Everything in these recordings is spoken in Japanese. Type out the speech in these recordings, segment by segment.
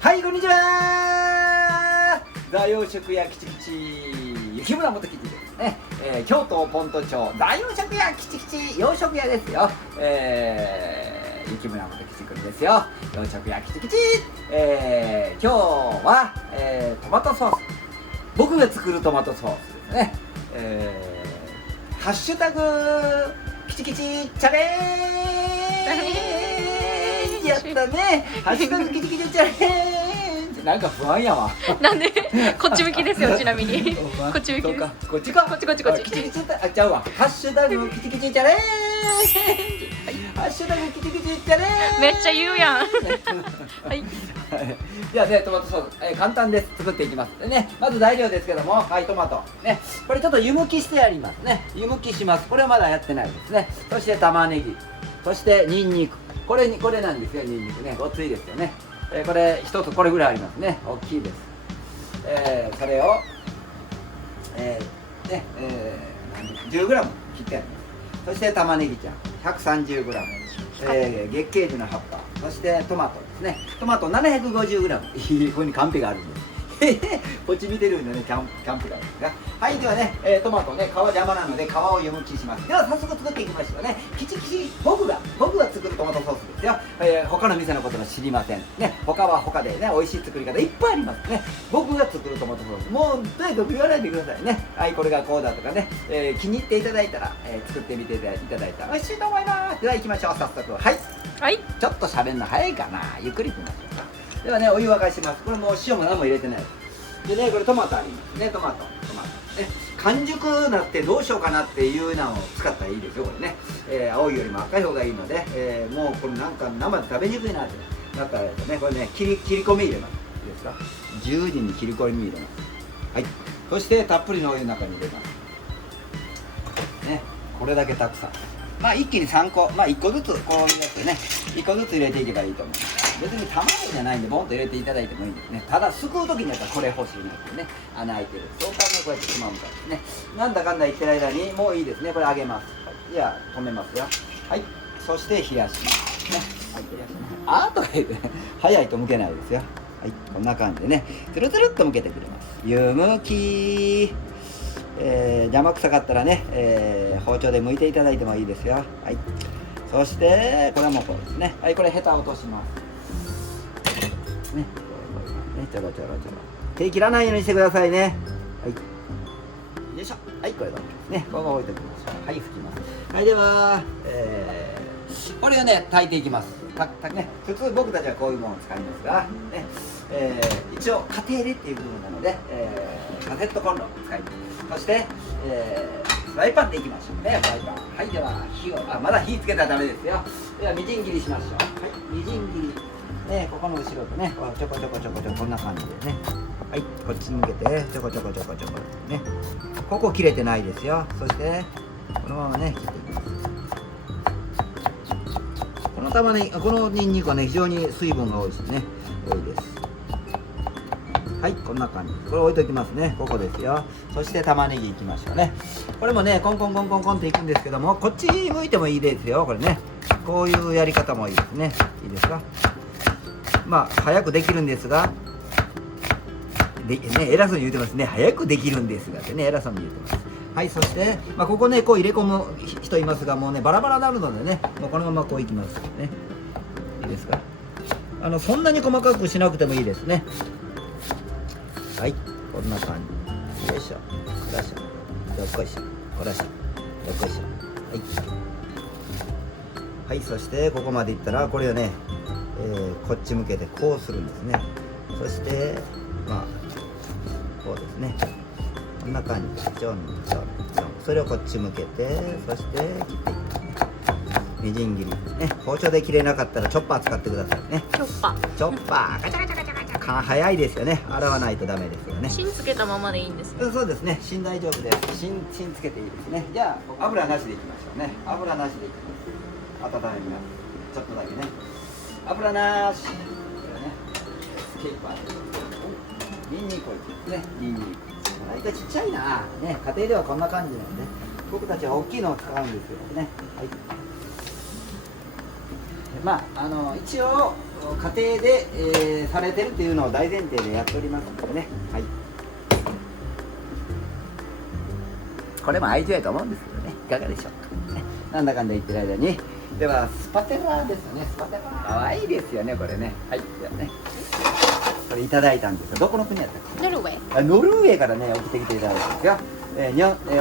はい、こんにちは。大洋食屋きちきち雪村元吉ですね、京都ポント町大洋食屋きちきち洋食屋ですよ。雪村元吉くんですよ。洋食屋きちきち、今日は、トマトソース、僕が作るトマトソースですね。ハッシュタグきちきちチャレンジやったね。ハッシュタグきちきちチャレンジ、なんか不安やわ。なんでこっち向きですよ。ちなみにこっち向きです。こっちか。こっちこっちこっち。キチキチあ、ちゃうわ。ハッシュタグキチキチチャレンジ。ハッシュタグキチキチチャレンジ。めっちゃ言うやん。はい。じゃあね、トマトソース、簡単です。作っていきます。でね、まず材料ですけども、はい、トマトね、これちょっと湯むきしてやりますね。湯むきします。これはまだやってないですね。そして玉ねぎ、そしてニンニク。これなんですよ、ニンニクね。ごついですよね。これ一つこれぐらいありますね。大きいです。それを、10g 切ってあります。そして玉ねぎちゃん 130g、月桂樹の葉っぱ、そしてトマトですね。トマト 750g ここにカンペがあるんです。こっち見てるんでね、カンペがあるんですが、はい。ではね、トマトね、皮邪魔なので皮を湯むきします。では早速作っていきましょうね。きちきち僕が作るトマトソースですよ。他の店のことは知りませんね。他は他でね、美味しい作り方いっぱいありますね。僕が作るトマトソース、もうとにかく言わないでくださいね。はい、これがこうだとかね、気に入っていただいたら、作ってみていただいたら美味しいと思います。では行きましょう。早速、はい、はい。ちょっと喋るの早いかな。ゆっくりいきましょうか。ではね、お湯沸かします。これもう塩も何も入れてないでね。これトマトありますね。トマトね、完熟なってどうしようかなっていうのを使ったらいいですよ。これね、青いよりも赤い方がいいので、もうこれなんか生で食べにくいなってなったらね、これね、切り込み入れます。いいですか。十字に切り込み入れます。はい。そしてたっぷりのお湯の中に入れますね。これだけたくさん、まあ一気に3個、まあ1個ずつこうやってね、1個ずつ入れていけばいいと思います。別に卵じゃないんでボンと入れていただいてもいいんですね。ただすくう時にやったらこれ欲しいなってね、穴開いてるそうかね、こうやってつまむからですね。なんだかんだ言ってる間にもういいですね。これ揚げます。はい、じゃあ止めますよ。はい。そして冷やしますね。はい、冷やします。あーとか言って早いとむけないですよ。はい、こんな感じでね、つるつるっとむけてくれます。湯むき、邪魔くさかったらね、包丁で剥いていただいてもいいですよ。はい。そしてこれはもうこうですね。はい、これヘタを落としますね。ちょろちょろちょろ手切らないようにしてくださいね。はい、よいしょ。はい、これで OK ですね。ここ置いておきましょう。はい、拭きます。はい、では、これをね炊いていきます。ね、普通僕たちはこういうものを使いますがね、一応家庭でっていう部分なので、カセットコンロを使います。そして、フライパンでいきましょうね。フライパン。はい、では火を、まだ火つけたらダメですよ。ではみじん切りしましょう。はい、みじん切りね、ここの後ろとね、ちょこちょこちょこちょここんな感じでね。はい、こっちに向けてちょこちょこちょこちょこね。ここ切れてないですよ。そしてこのままね切っていきます。この玉ねぎ、このニンニクはね非常に水分が多いですね。多いです。はい、こんな感じ。これ置いときますね。ここですよ。そして玉ねぎいきましょうね。これもねコンコンコンコンコンっていくんですけども、こっち向いてもいいですよ。これね、こういうやり方もいいですね。いいですか。まあ早くできるんですが、ね、偉そうに言ってますね。早くできるんですがってね、偉そうに言ってます。はい、そして、まあ、ここねこう入れ込む人いますが、もうねバラバラになるのでね、もうこのままこういきますね。いいですか。そんなに細かくしなくてもいいですね。はい、こんな感じ。よいしょ、よいしょ、よっこいしょ、よいしょ、よっこいしょ。はい、はい、そしてここまでいったらこれをね、こっち向けてこうするんですね。そしてまあこうですね。こんな感じでちょんちょんちょん、それをこっち向けて、そして切っていきますね。みじん切りね。包丁で切れなかったらチョッパー使ってくださいね。チョッパー。チョッパーガチャガチャガチャガチャ、早いですよね。洗わないとダメですよね。芯つけたままでいいんですよ。そうですね。芯大丈夫です。芯つけていいですね。じゃあ油なしでいきましょうね。油なしでいきます。温めます。ちょっとだけね。油なし。これね。スケーパーで。ニンニクをいきますね。ニンニク。大体ちっちゃいな。ね。家庭ではこんな感じなんで、僕たちは大きいのを使うんですけどね。はい。まあ一応家庭で、されてるっていうのを大前提でやっておりますのでね、はい、これも愛情やと思うんですけどね、いかがでしょうか、ね、なんだかんだ言ってる間に、ではスパテラですね。スパテラかわいいですよね、これね。はい、ではね、これいただいたんですよ。どこの国やったっけ？ノルウェー。ノルウェーからね送ってきていただいたんですよ。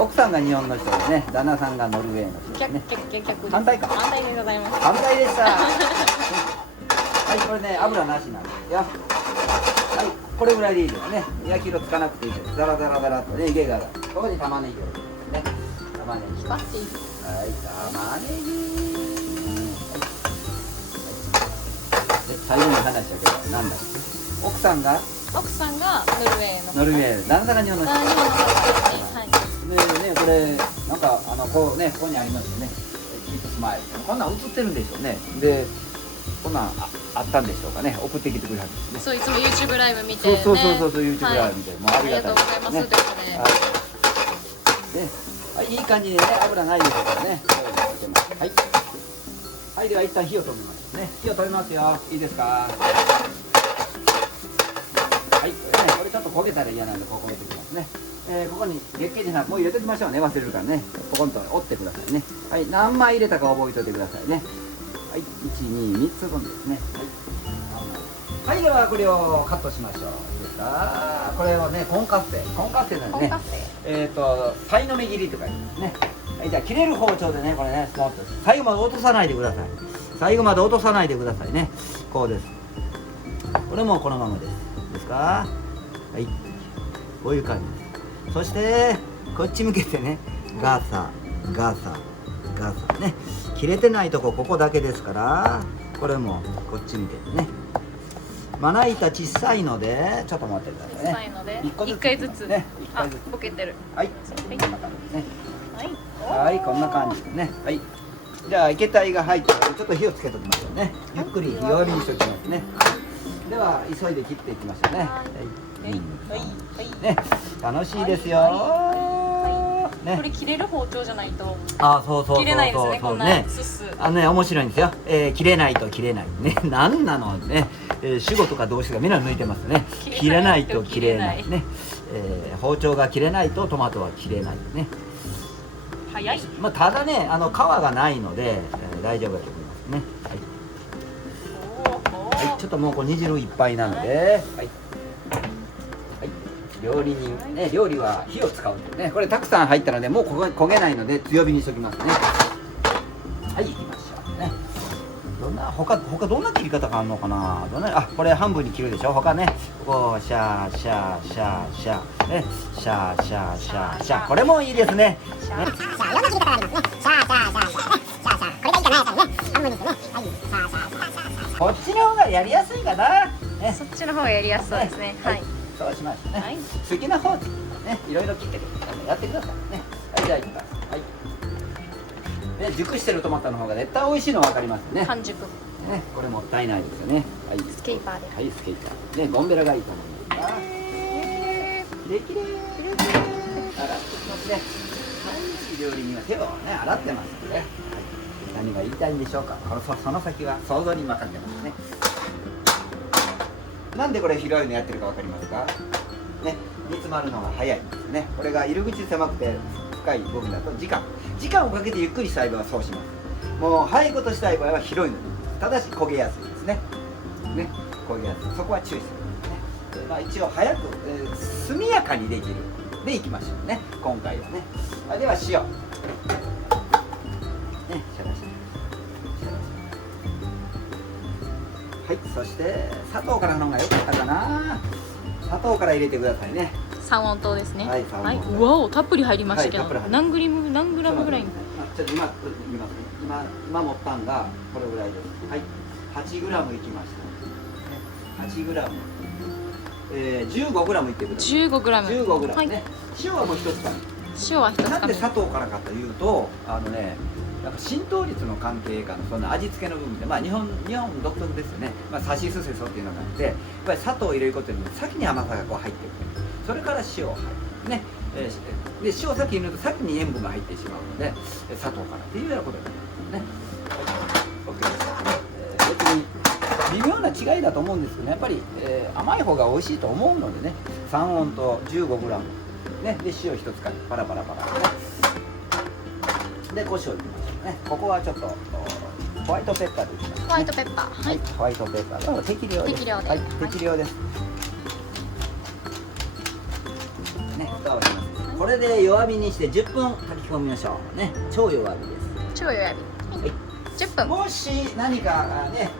奥さんが日本の人でね、旦那さんがノルウェーの人ですね。逆反対か。反対でございます。反対でした。はい、これね油なしなんですよ。はい、これぐらいでいいですね。焼き色つかなくていいです。ザラザラザラっとね、池がここに玉ねぎを入れてね。玉ねぎ。光っていい。はい、玉ねぎ。最後に話したけど、なんだっけ？奥さんがノルウェーの。ノルウェー、旦那さんが日本の人。日本の方ですね。はい。でね、これなんかこうね、ここにありますよね。キープスマイル。こんなん映ってるんでしょうね。で、こんなんあったんでしょうかね。送ってきてくれはるんですね。そう、いつも YouTube ライブ見てね。そう YouTube ライブ見て、もうあありりがたいがとうございますですね。はい、いい感じにね、油ないですからね。はい。はい、では一旦火を止めますね。火を止めますよ。いいですか。はい、これちょっと焦げたら嫌なんで、ここ入れてきますね。ここに月桂樹さんもう入れておきましょうね。忘れるからね。ポコンと折ってくださいね。はい、何枚入れたか覚えておいてくださいね。はい、1、2、3つ分ですね。はい、ではこれをカットしましょう。いいですか。これをね、コンカッセなんでね。さいの目切りとか言いますね。はい、じゃあ切れる包丁でね、これね、スポッと最後まで落とさないでください。最後まで落とさないでくださいね。こうです。これもこのままです。ですか。はい、こういう感じです。そしてこっち向けてね、ガサガサガサね。切れてないとこここだけですから、これもこっち向けてね。まな板小さいので、ちょっと待ってくださいね。小さいので、一回ずつね。一回ずつ。ボケてる。はい。こんな感じですね。はい。はい、こんな感じですね。はい。じゃあ、池鯛が入ってちょっと火をつけておきましょうね。ゆっくり弱火にしておきますね。では、急いで切っていきましょうね。はい。ね、楽しいですよ。ね。これ切れる包丁じゃないと。そう切れないですね。こんなすす。面白いんですよ。切れないと切れないね。なんなのね。主語とか動詞がみんな抜いてますね。切れないと切れないね。包丁が切れないとトマトは切れないね。早い。まあただね、皮がないので大丈夫だと思いますね。はい。はい、ちょっともうこれ煮汁いっぱいなので、はい。料理人ね、料理は火を使うとね。これたくさん入ったのでもう焦げないので強火にしときますね。はい、行きましょうね。他どんな切り方があるのかな。これ半分に切るでしょ。他ね、こうシャーシャーシャーシャーね、シャーシャーシャーシャー、これもいいですね。シャーシャー、いろんな切り方がありますね。シャーシャーシャーシャー、シャーシャー、これがいいかなやったらね、半分にしてね。はい、シャーシャーシャーシャー。こっちの方がやりやすいかな。ね、そっちの方がやりやすそうですね。はい。そうしましたね。はい。好きな方でね、いろいろ切ってやってくださいね。はい、じゃあいきます。はい。ね、熟してるトマトの方が絶対美味しいの分かりますね。半熟。ね、これもったいないですよね。はい。スケーパーで。はい、スケーパー。ね、ゴンベラがいいと思います。きれいきれい。洗ってますね。はい、料理には手をね洗ってますので、はい、何が言いたいんでしょうか。その先は想像に任せますね。なんでこれ広いのやってるか分かりますかね。煮詰まるのが早いんですね。これが入り口狭くて深い部分だと時間をかけてゆっくりしたい場合はそうします。もう早いことしたい場合は広いので、ただし焦げやすいですね。ね、焦げやすい。そこは注意してくださいね。まあ一応早く、速やかにできるでいきましょうね。今回はね。では塩。ね、シャラシャラ。はい、そして砂糖からの方が良かったかな。砂糖から入れてくださいね。三温糖ですね。はい、三温糖。うわお、たっぷり入りましたけど、はい、何グラムぐらいに。ちょっと今持ったんがこれぐらいです。はい、8グラムいきました。8グラム。15グラムいってください。15グラム。15グラムね。塩はもう一つか。塩は一つか。なんで砂糖からかというと、やっぱ浸透率の関係かのその味付けの部分で、まあ日本独特ですよね。まあさしすせそっていうのがあって、やっぱり砂糖を入れることによって先に甘さがこう入ってくる。それから塩を入るね。で塩を先に入れると先に塩分が入ってしまうので砂糖からっていうようなことになりますね。OK です。別に微微妙な違いだと思うんですけど、やっぱり、甘い方が美味しいと思うのでね、3温と 15g ね、で塩1つかけパラパラパラね、で胡椒いきましょうね。ここはちょっとホワイトペッパーでいきます、ね、ホワイトペッパー、はい、ホワイトペッパー適量です。適量で、はい、適量です、ね、蓋をします。これで弱火にして10分炊き込みましょうね。超弱火です。超弱火、はい、10分。もし何かね、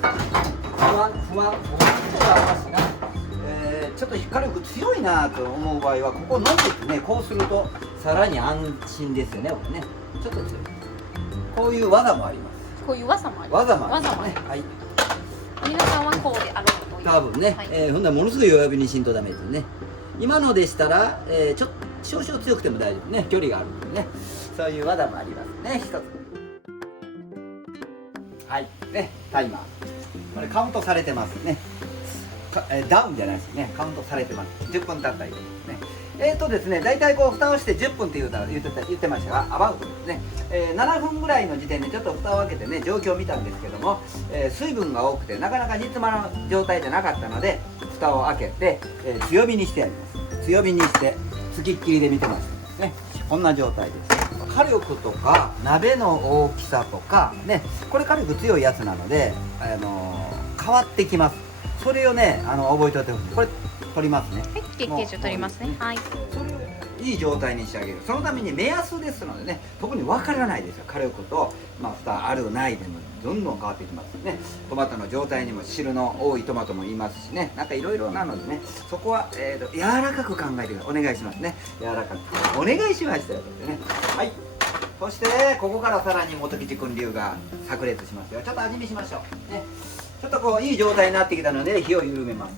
不安とかありますが、ちょっと火力強いなと思う場合はここを飲んでってね、こうするとさらに安心ですよね。これねちょっと強い、こういう技もあります。こういう技もあります。技もありますね。はい、皆さんはこうであろうという多分ね、はい、ほんならものすごい弱火にしんとダメですね。今のでしたら、少々強くても大丈夫ね、距離があるんでね、そういう技もありますね。一つ、はいね、タイマーこれカウントされてますね。ダウンじゃないですね、カウントされてます。10分経ったらいいですね。ですね、大体こう蓋をして10分って言ってましたが、アバウトですね、7分ぐらいの時点でちょっと蓋を開けてね、状況を見たんですけども、水分が多くてなかなか煮詰まらん状態じゃなかったので、蓋を開けて、強火にしてやります。強火にしてつきっきりで見てましたね。こんな状態です。火力とか鍋の大きさとかね、これ火力強いやつなので、変わってきます。それをね、覚えておいてほしい。これ取りますね。はい、月桂樹取りますね。はい。それをいい状態にしてあげる。そのために目安ですのでね、特に分からないですよ。火力と、蓋あるないでもどんどん変わってきますね。トマトの状態にも汁の多いトマトもいますしね、なんかいろいろなのでね、そこは、柔らかく考えてください。お願いしますね。柔らかくお願いしましたよってね。はい。そしてここからさらに元吉君流が炸裂しますよ。ちょっと味見しましょうね。ちょっとこういい状態になってきたので火を緩めます。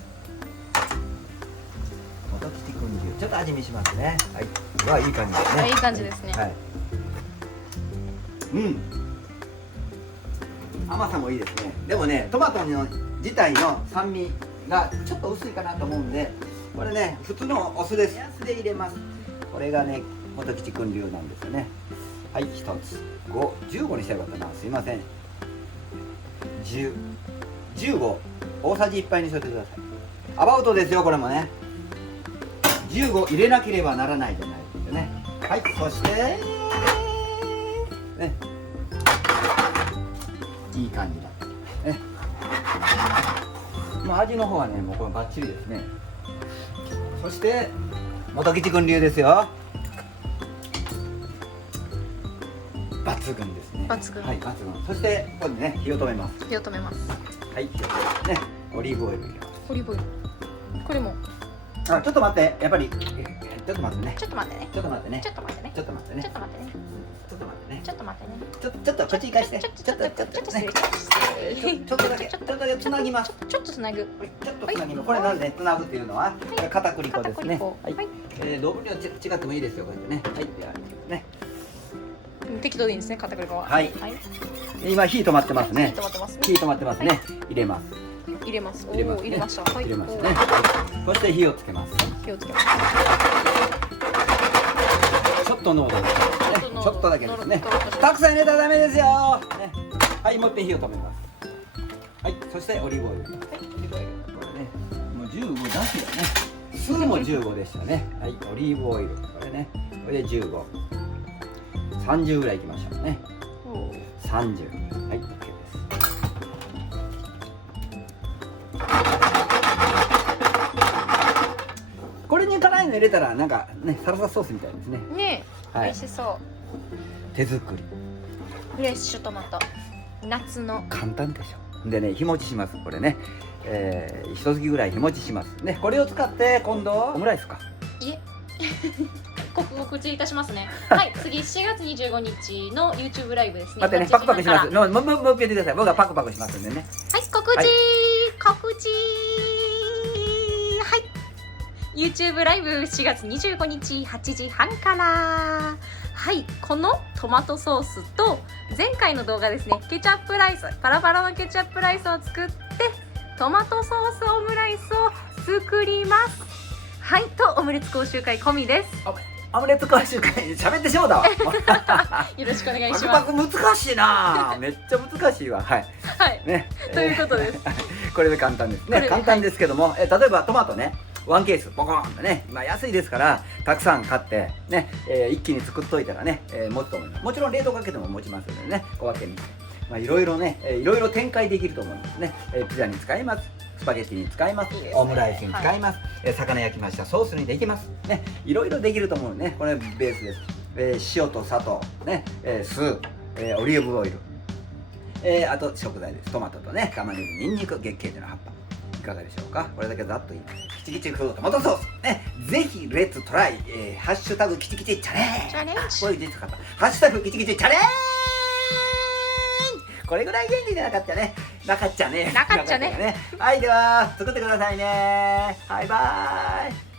元吉君流ちょっと味見しますね。はい、いい感じですね。いい感じですね。はい。うん。甘さもいいですね。でもね、トマトの自体の酸味がちょっと薄いかなと思うんで、これね、普通のお酢です。酢で入れます。これがね、元吉君流なんですよね。はい、1つ5、15にしたらよかったな。すいません。10、15、大さじ1杯にしといてください。アバウトですよ、これもね。15入れなければならないじゃないですよね。はい、そしてね、いい感じだね。味の方はね、もうこれバッチリですね。そして元吉君流ですよ。抜群ですね。抜群。はい、抜群。そしてここにね、火を止めます。火を止めます。はい、火を止めますね。オリーブオイル入れます。オリーブオイル。これも。ちょっと待って、やっぱり、ちょっと待ってね。ちょっと待ってね。ちょっと待ってね。ちょっと待ってね。ちょっと待ってね。ちょっと待ってね。ちょっと待ってね。ちょっと待ってね。ちょっとこっち行かして。ちょっと失礼。ちょっとだけ、ちょっとだけつなぎます。ちょっとつなぐ。ちょっとつなぎます。これなんでつなぐっていうのは、片栗粉ですね。はい。同分量違ってもいいですよ、こうやってね。はい、ではね。適当でいいんですね、片栗粉は。はい。今火止まってますね。火止まってますね。入れます。入れます。入れました。入れましたね。そして火をつけます。火をつけます。ちょっと濃度ですね。ちょっとだけですね。たくさん入れたらダメですよ。はい、もう一遍火を止めます。はい、そしてオリーブオイル。はい、オリーブオイル。これね、もう15だしだね。酢も15でしたね。はい、オリーブオイル。これね、これで15。30ぐらいいきましょうね。30。はい、OK です。これに辛いの入れたらなんかね、サルサソースみたいですね。ねえ、はい、美味しそう。手作り。フレッシュトマト。夏の。簡単でしょ。でね、日持ちします。これね、一月ぐらい日持ちします。ね、これを使って今度オムライスか。いえ。告知いたしますね。はい、次4月25日の YouTube ライブですね。待ってね、パクパクします。もう一回言ってください。僕がパクパクしますんでね。はい、告知、はい、はい。YouTube ライブ4月25日8時半から。はい、このトマトソースと前回の動画ですね、ケチャップライス、パラパラのケチャップライスを作ってトマトソースオムライスを作ります。はい、とオムレツ講習会込みです。オムレツ講習会喋ってしもうたわ。よろしくお願いパクします。パク難しいな。めっちゃ難しいわ。はい。はい、ね。ということです。これで簡単ですね。これで簡単ですけども、例えばトマトね、ワンケースポコーンとね、今安いですからたくさん買ってね、一気に作っといたらね、持つと思います。もちろん冷凍かけても持ちますのでね、小分けに。まあいろいろね、いろいろ展開できると思いますね。ピザに使います。スパゲッティに使います。いいですねオムライスに使います。魚焼きましたソースにできますね。いろいろできると思うね。これベースです。塩と砂糖ね、酢、オリーブオイル、あと食材です。トマトとね、玉ねぎ、ニンニク、月桂樹の葉っぱ。いかがでしょうか。これだけざっと言います。キチキチ風トマトソースね、ぜひレッツトライ、ハッシュタグキチキチチャレンジ。チャレンジこれで使ったハッシュタグキチキチチャレンジ。これぐらい元気じゃなかったね。なかっちゃね。なかっちゃね。はい、では作ってくださいね。はい、バイ。